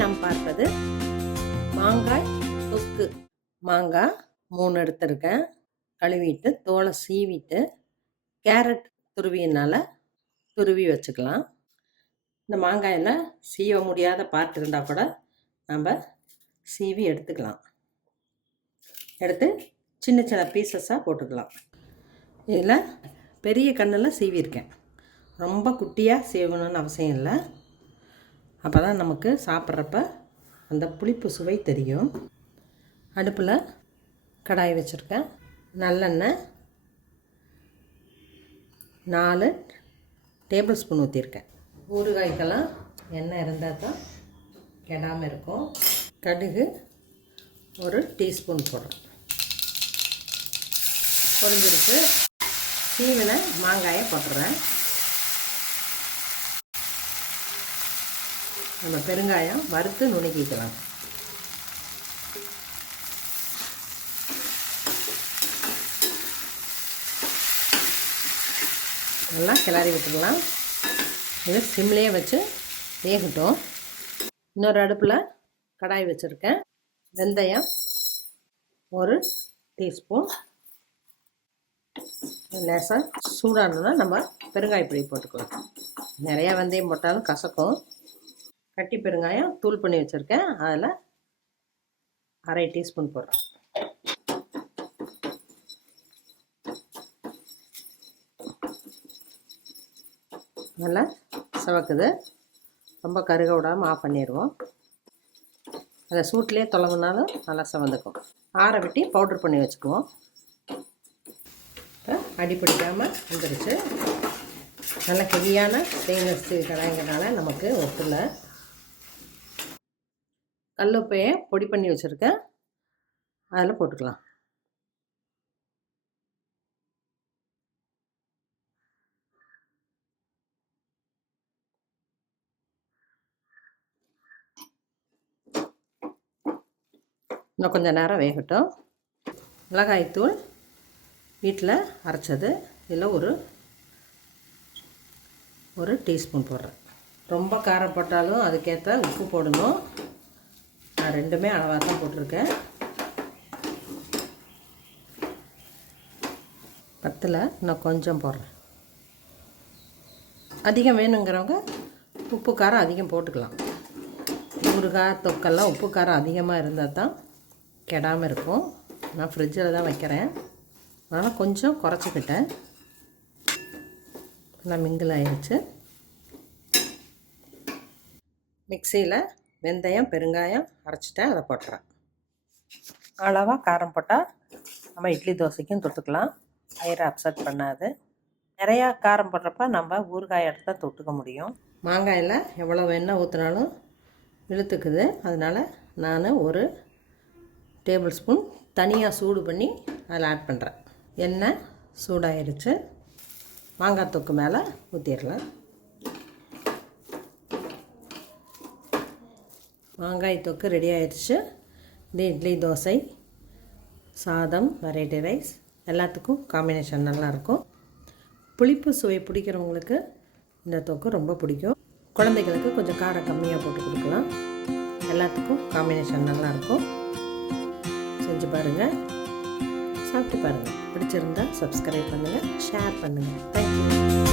நாம் பார்ப்பது மாங்காய் தொக்கு. மாங்காய் 3 எடுத்திருக்கேன். கழுவிட்டு தோலை சீவிட்டு கேரட் துருவியினால் துருவி வச்சுக்கலாம். இந்த மாங்காயில் சீவ முடியாத பார்ட் இருந்தால் கூட நம்ம சீவி எடுத்துக்கலாம். எடுத்து சின்ன சின்ன பீசஸாக போட்டுக்கலாம். இதில் பெரிய கண்ணில் சீவியிருக்கேன். ரொம்ப குட்டியாக சீவணும்னு அவசியம் இல்லை. அப்போ தான் நமக்கு சாப்பிட்றப்ப அந்த புளிப்பு சுவை தெரியும். அடுப்பில் கடாய் வச்சுருக்கேன். நல்லெண்ணெய் 4 டேபிள் ஸ்பூன் ஊற்றிருக்கேன். ஊறுகாய்க்கெல்லாம் எண்ணெய் இருந்தால் தான் கெடாமல் இருக்கும். கடுகு 1 டீஸ்பூன் போடுறேன். பொரிஞ்சிருக்கு. சீவின மாங்காயை போட்டுறேன். நம்ம பெருங்காயம் வறுத்து நுணுக்கிக்கலாம். நல்லா கிளறி விட்டுடலாம். இது சிம்லேயே வச்சு வேகட்டும். இன்னொரு அடுப்பில் கடாய் வச்சுருக்கேன். வெந்தயம் 1 டீஸ்பூன். லேசாக சூடானோன்னா நம்ம பெருங்காயப்பொடி போட்டுக்கலாம். நிறையா வெந்தயம் போட்டாலும் கசக்கும். கட்டி பெருங்காயம் தூள் பண்ணி வச்சுருக்கேன். அதில் 1/2 டீஸ்பூன் போடுறேன். நல்லா சிவக்குது. ரொம்ப கருக விடாமல் ஆஃப் பண்ணிடுவோம். அதை சூட்லேயே தொலைவுனாலும் நல்லா சிவந்துக்கும். ஆற விட்டு பவுட்ரு பண்ணி வச்சுக்குவோம். அடி பிடிக்காமல் வந்துருச்சு. நல்ல ஹெவியான ஸ்டெயின்லெஸ் ஸ்டீல் கடாய்ங்கிறனால நமக்கு ஒத்துல. கல்லுப்பையை பொடி பண்ணி வச்சுருக்கேன். அதில் போட்டுக்கலாம். இன்னும் கொஞ்சம் நேரம் வேகட்டும். மிளகாய்த்தூள் வீட்டில் அரைச்சது இதில் ஒரு டீஸ்பூன் போடுறேன். ரொம்ப காரம் போட்டாலும் அதுக்கேற்ற உப்பு போடணும். நான் ரெண்டுமே அளவாக தான் போட்டிருக்கேன். பத்தில் இன்னும் கொஞ்சம் போடுறேன். அதிகம் வேணுங்கிறவங்க உப்பு காரம் அதிகம் போட்டுக்கலாம். ஊறுகாய் தொக்கெல்லாம் உப்பு காரம் அதிகமாக இருந்தால் தான் கெடாமல் இருக்கும். நான் ஃப்ரிட்ஜில் தான் வைக்கிறேன். அதனால் கொஞ்சம் குறைச்சிக்கிட்டேன். நல்லா மிங்கிள் ஆகிடுச்சு. மிக்சியில் வெந்தயம் பெருங்காயம் அரைச்சிட்டேன். அதை போட்டுறேன். அளவாக காரம் போட்டால் நம்ம இட்லி தோசைக்கும் தொட்டுக்கலாம். வயிறை அப்செட் பண்ணாது. நிறையா காரம் போடுறப்ப நம்ம ஊறுகாய் எடுத்து தான் தொட்டுக்க முடியும். மாங்காயில் எவ்வளோ எண்ணெய் ஊற்றினாலும் இழுத்துக்குது. அதனால் நான் 1 டேபிள் ஸ்பூன் தனியாக சூடு பண்ணி அதில் ஆட் பண்ணுறேன். எண்ணெய் சூடாகிடுச்சு. மாங்காய் தொக்கு மேலே ஊற்றிடலாம். மாங்காய் தொக்கு ரெடி ஆகிடுச்சு. இது இட்லி தோசை சாதம் வெரைட்டி ரைஸ் எல்லாத்துக்கும் காம்பினேஷன் நல்லாயிருக்கும். புளிப்பு சுவை பிடிக்கிறவங்களுக்கு இந்த தொக்கு ரொம்ப பிடிக்கும். குழந்தைகளுக்கு கொஞ்சம் காரம் கம்மியாக போட்டு கொடுக்கலாம். எல்லாத்துக்கும் காம்பினேஷன் நல்லாயிருக்கும். செஞ்சு பாருங்கள், சாப்பிட்டு பாருங்கள். பிடிச்சிருந்தா சப்ஸ்கிரைப் பண்ணுங்கள், ஷேர் பண்ணுங்கள். தேங்க்யூ.